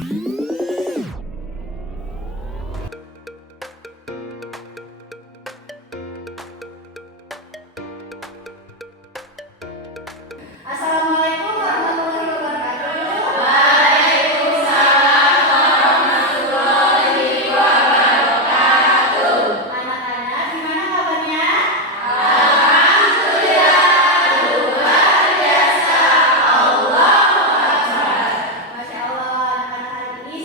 Assalamualaikum warahmatullahi wabarakatuh. Anak-anak, gimana kabarnya? Masya Allah, anak-anak hari ini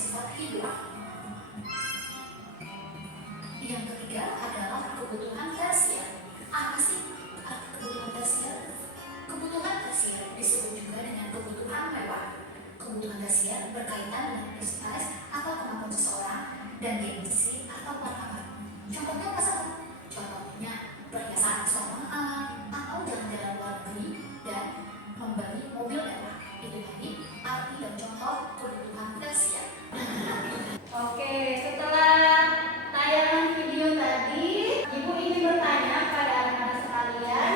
bersifat hidup. Yang ketiga adalah kebutuhan tersier. Apa sih arti kebutuhan tersier? Kebutuhan tersier disebut juga dengan kebutuhan mewah. Kebutuhan tersier berkaitan dengan prestasi atau kemampuan seseorang dan gengsi atau martabat. Contohnya apa saja? Contohnya perhiasan kesombongan atau jalan-jalan luar negeri dan membeli mobil mewah. Itu tadi arti dan contoh kebutuhan tersier. Oke, setelah tayangan video tadi, Ibu ingin bertanya pada anak-anak sekalian,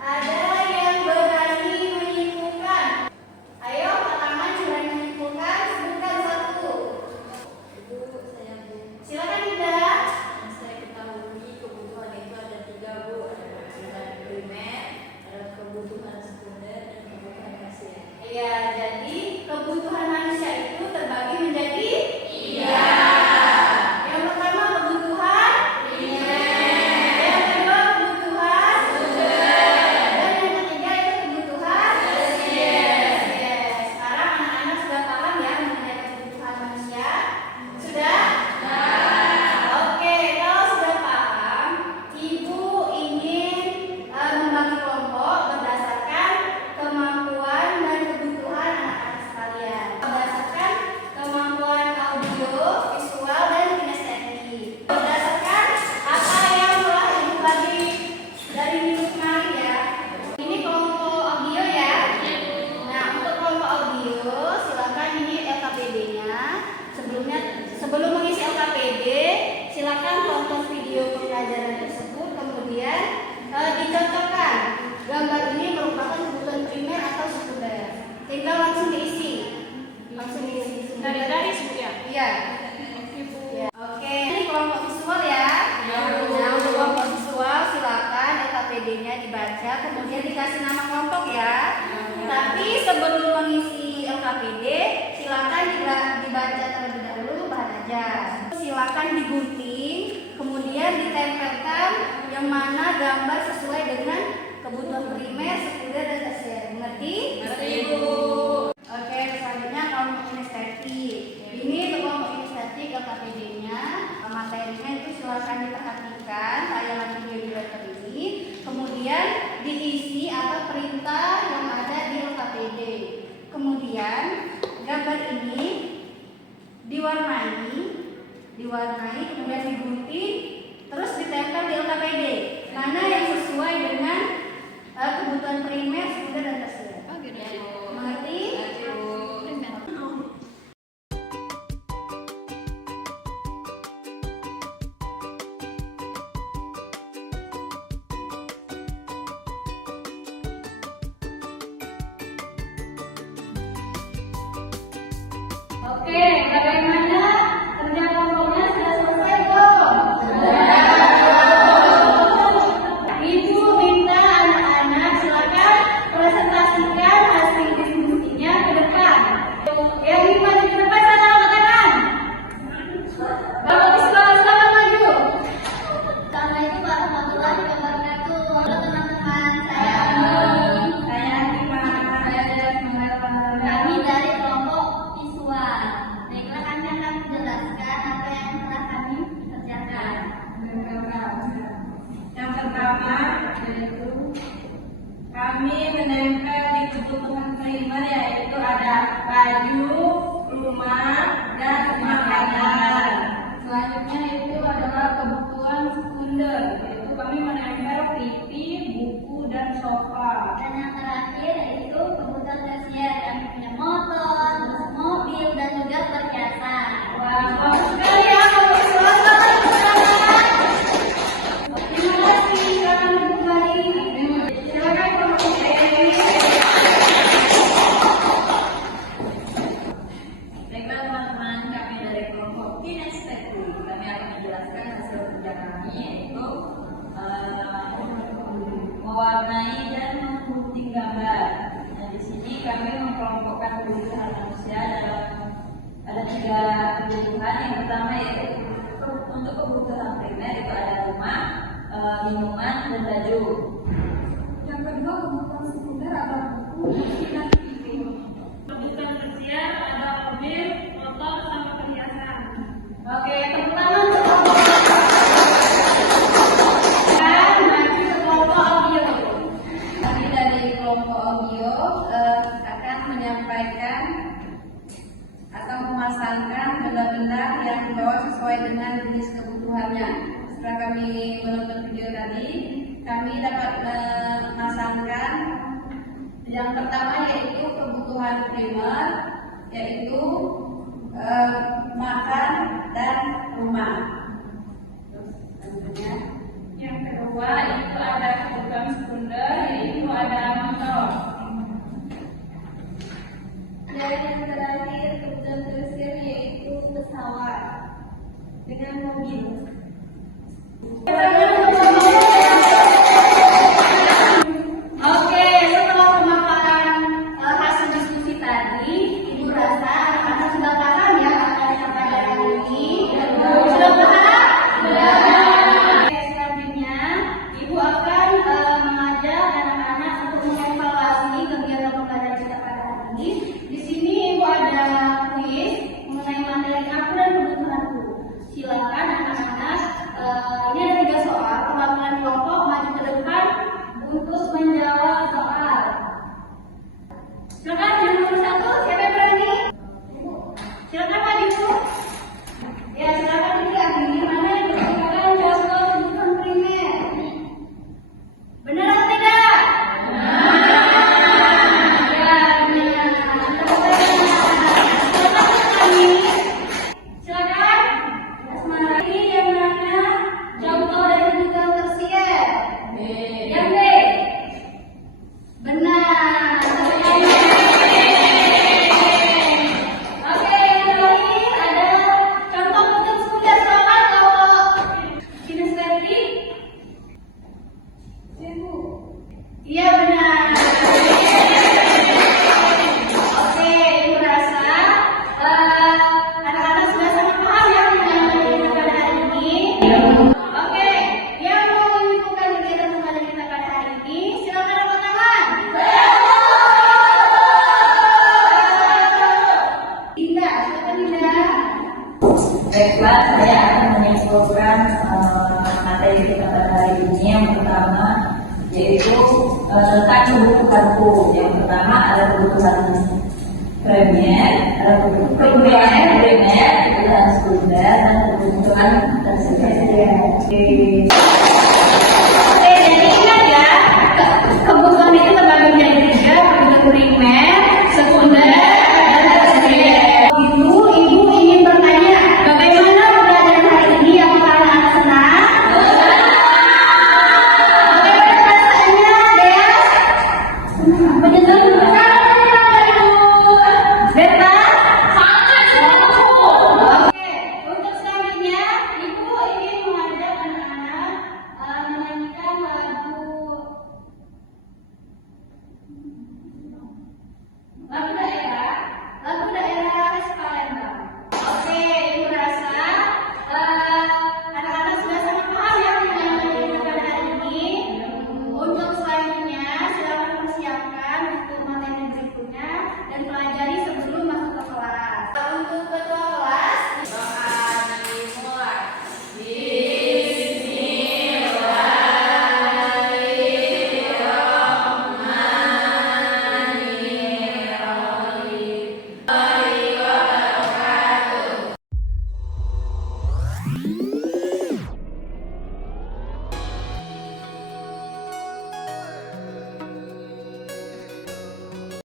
ada yang berani menyimpulkan? Ayo, pasangan berani menyimpulkan, sebutkan satu. Ibu, saya Bu. Silakan Dinda. Yang saya ketahui kebutuhan itu ada 3 Bu. Ada kebutuhan primer, ada kebutuhan sekunder, dan kebutuhan tersier. Iya, jadi kebutuhan manusia itu terbagi menjadi Iya. Yang pertama kebutuhan primer. Yang kedua kebutuhan sekunder. Dan yang ketiga itu kebutuhan tersier. Sekarang anak-anak sudah paham ya mengenai kebutuhan manusia? Sudah? Oke, kalau sudah paham, Ibu ingin membagi kelompok berdasarkan kemampuan dan kebutuhan anak-anak sekalian. Berdasarkan kemampuan audio, visual, dan kinestetik. Berdasarkan apa yang telah Ibu bagi dari minggu kemarin ya. Ini kelompok audio ya. Nah, untuk kelompok audio, silakan ini LKPD-nya. Sebelum mengisi LKPD, silakan tonton video pembelajaran tersebut, kemudian dicocokkan. Gambar ini merupakan kebutuhan primer atau sekunder. Tinggal langsung diisi. Dari garis Bu ya? Iya. Oke, ini kelompok visual ya. Nah, untuk kelompok visual silakan LKPD-nya dibaca, kemudian dikasih nama kelompok ya. Tapi sebelum mengisi LKPD, silakan dibaca terlebih dahulu bahan ajar. Silakan digunting, kemudian ditempelkan yang mana gambar sesuai dengan kebutuhan primer, sekunder, dan tersier. Mengerti? Ngerti Bu. Oke, selanjutnya kelompok kinestetik. Ini untuk kelompok kinestetik LKPD-nya, materinya itu silakan diperhatikan tayangan video di laptop ini, kemudian diisi atau perintah yang ada di LKPD. Kemudian gambar ini diwarnai, kemudian digunting, terus ditempel di LKPD. Mana yang sesuai dengan kebutuhan primer, sekunder, dan tersier. Mengerti? Oke, bagaimana kerja kelompoknya sudah selesai belum? Ibu minta anak-anak silakan presentasikan hasil diskusinya ke depan. Yang ingin maju ke depan silakan angkat tangan. Bagus, maju. Assalamualaikum warahmatullahi wabarakatuh. Halo teman-teman, saya kami dari kelompok visual. Baiklah, kami akan menjelaskan apa yang telah kami kerjakan. Yang pertama yaitu kami menempel di kebutuhan primer, yaitu ada baju, rumah, dan makanan. Selanjutnya itu adalah kebutuhan sekunder, yaitu kami menempel TV, buku, dan sofa. Dan yang terakhir yaitu kebutuhan tersier. Kami punya motor, mobil, dan juga perhiasan. Wah, bagus sekali ya kalau visual. Terima kasih silakan kembali. Silakan kelompok ini. Baiklah teman-teman, kami dari kelompok kinestetik. Kami akan menjelaskan hasil kerja kami, yaitu mewarnai dan menggunting gambar. Nah, di sini kami mengelompokkan kebutuhan manusia dalam ada 3 kebutuhan. Yang pertama yaitu untuk kebutuhan primer itu ada rumah, minuman, dan baju. Yang kedua kebutuhan sekunder adalah buku, dan TV. Kebutuhan tersier ada mobil, motor, sama memasangkan benda-benda yang dibawa sesuai dengan jenis kebutuhannya. Setelah kami menonton video tadi, kami dapat memasangkan yang pertama yaitu kebutuhan primer, yaitu makan dan rumah. Yang kedua itu ada kebutuhan sekunder, yaitu ada motor. Dan yang terakhir kebutuhan tersier yaitu pesawat dengan mobil. Oke, setelah pemaparan hasil diskusi tadi, Ibu rasa anak-anak sudah paham ya apa yang disampaikan hari ini? Sudah paham? Sudah. Oke, selanjutnya Ibu akan mengajak anak-anak untuk mengevaluasi kegiatan pembelajaran kita pada hari ini. Di sini Ibu ada kuis mengenai materi aku dan kebutuhanku. Silakan anak-anak, ini ada 3 soal, perwakilan kelompok maju ke depan untuk menjawab soal. Silakan yang nomor 1, siapa yang berani? Silakan maju. Ya, silakan dilihat ini mana yang merupakan contoh kebutuhan primer. Benar atau tidak? Benar. Ya, benar. Silakan. Mana ini yang mana contoh dari kebutuhan tersier? Yang B. Benar. Oke, yang terakhir ada contoh kebutuhan sekunder. Silakan kalau kinestetik. Iya benar. Oke, Ibu rasa anak-anak sudah sangat paham ya dengan materi pada hari ini. Oke, yang mau melakukan kegiatan pembelajaran kita pada hari ini, silakan angkat tangan. Dinda, silakan Dinda. Baiklah, saya akan menyimpulkan materi kita pada hari ini. Yang pertama yaitu tentang kebutuhanku. Yang pertama ada kebutuhan primer, ada kebutuhan sekunder, dan kebutuhan tersier.